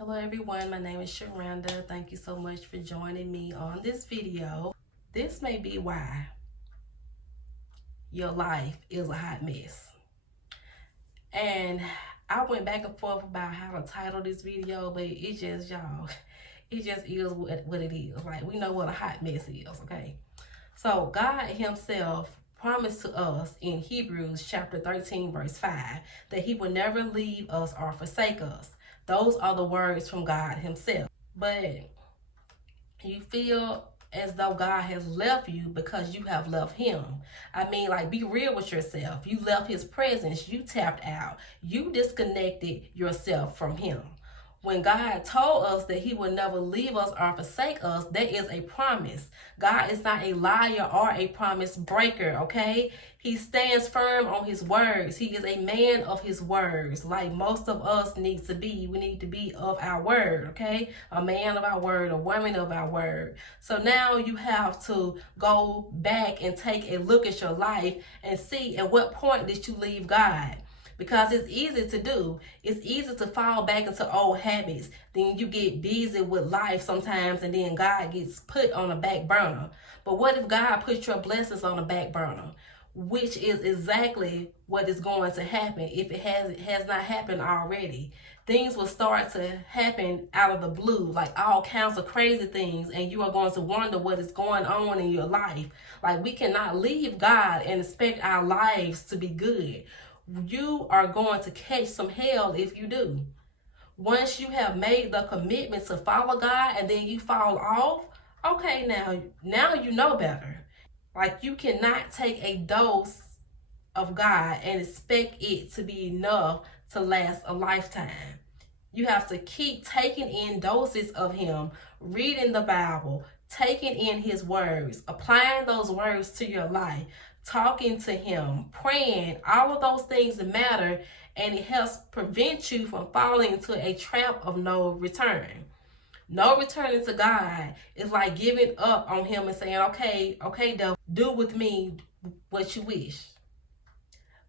Hello everyone, my name is Sharanda. Thank you so much for joining me on this video. This may be why your life is a hot mess. And I went back and forth about how to title this video, but it just, y'all, it just is what it is. Like, we know what a hot mess is, okay? So God himself promised to us in Hebrews chapter 13 verse 5 that he will never leave us or forsake us. Those are the words from God himself. But you feel as though God has left you because you have left him. I mean, like, be real with yourself. You left his presence. You tapped out. You disconnected yourself from him. When God told us that he will never leave us or forsake us, that is a promise. God is not a liar or a promise breaker, okay? He stands firm on his words. He is a man of his words, like most of us need to be. We need to be of our word, okay? A man of our word, a woman of our word. So now you have to go back and take a look at your life and see at what point did you leave God. Because it's easy to do. It's easy to fall back into old habits. Then you get busy with life sometimes, and then God gets put on a back burner. But what if God puts your blessings on a back burner? Which is exactly what is going to happen if it has not happened already. Things will start to happen out of the blue, like all kinds of crazy things, and you are going to wonder what is going on in your life. Like, we cannot leave God and expect our lives to be good. You are going to catch some hell if you do. Once you have made the commitment to follow God and then you fall off, okay, now you know better. Like, you cannot take a dose of God and expect it to be enough to last a lifetime. You have to keep taking in doses of him, reading the Bible, taking in his words, applying those words to your life, talking to him, praying. All of those things matter, and it helps prevent you from falling into a trap of no return. No returning to God is like giving up on him and saying, okay, devil, do with me what you wish.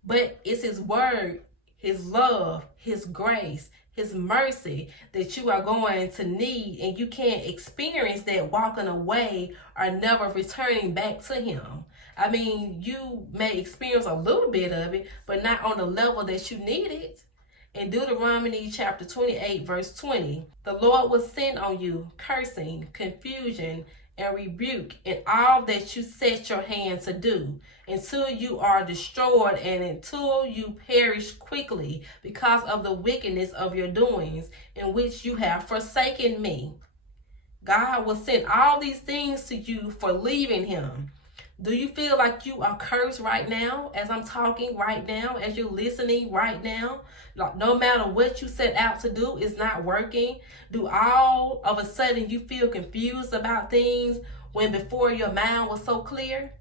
But it's his word, his love, his grace, his mercy that you are going to need, and you can't experience that walking away or never returning back to him. I mean, you may experience a little bit of it, but not on the level that you need it. In Deuteronomy chapter 28 verse 20, the Lord will send on you cursing, confusion, and rebuke in all that you set your hand to do, until you are destroyed and until you perish quickly because of the wickedness of your doings, in which you have forsaken me. God will send all these things to you for leaving him. Do you feel like you are cursed right now, as I'm talking right now, as you're listening right now? Like, no matter what you set out to do, it's not working. Do all of a sudden you feel confused about things when before your mind was so clear?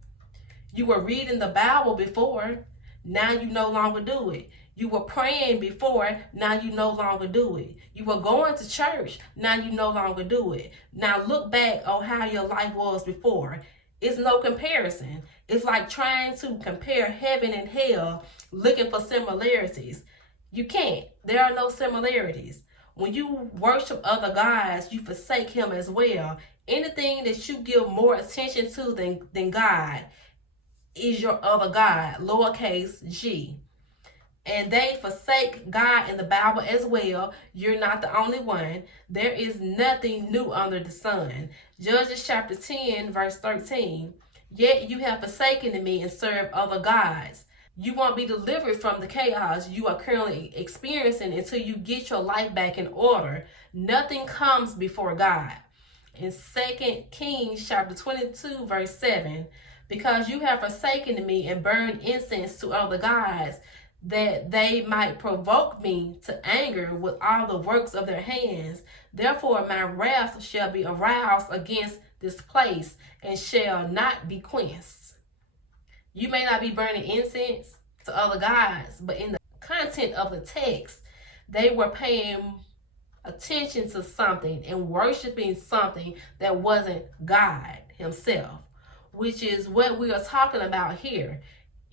You were reading the Bible before, now you no longer do it. You were praying before, now you no longer do it. You were going to church, now you no longer do it. Now look back on how your life was before. It's no comparison. It's like trying to compare heaven and hell, looking for similarities. You can't. There are no similarities. When you worship other gods, you forsake him as well. Anything that you give more attention to than God is your other god, lowercase g. And they forsake God in the Bible as well. You're not the only one. There is nothing new under the sun. Judges chapter 10 verse 13. Yet you have forsaken me and served other gods. You won't be delivered from the chaos you are currently experiencing until you get your life back in order. Nothing comes before God. In 2 Kings chapter 22 verse 7. Because you have forsaken me and burned incense to other gods, that they might provoke me to anger with all the works of their hands. Therefore my wrath shall be aroused against this place and shall not be quenched. You may not be burning incense to other gods, but in the content of the text, they were paying attention to something and worshiping something that wasn't God himself, which is what we are talking about here.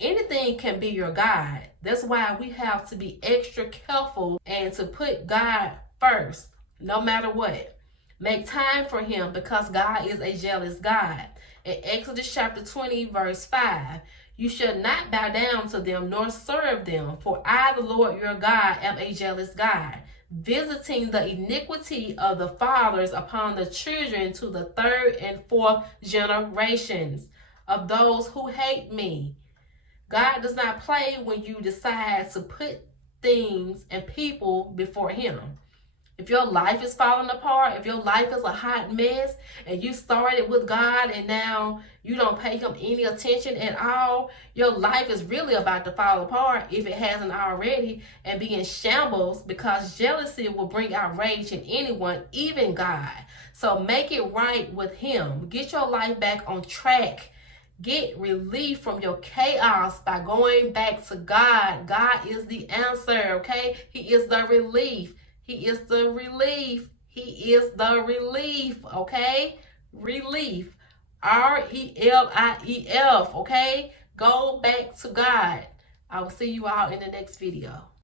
Anything can be your God. That's why we have to be extra careful and to put God first no matter what. Make time for him because God is a jealous God. In Exodus chapter 20, verse 5, you shall not bow down to them nor serve them, for I, the Lord your God, am a jealous God, visiting the iniquity of the fathers upon the children to the third and fourth generations of those who hate me. God does not play when you decide to put things and people before him. If your life is falling apart, if your life is a hot mess, and you started with God and now you don't pay him any attention at all, your life is really about to fall apart if it hasn't already, and be in shambles, because jealousy will bring outrage in anyone, even God. So make it right with him. Get your life back on track. Get relief from your chaos by going back to God. God is the answer, okay? He is the relief. He is the relief. He is the relief, okay? Relief. RELIEF, okay? Go back to God. I will see you all in the next video.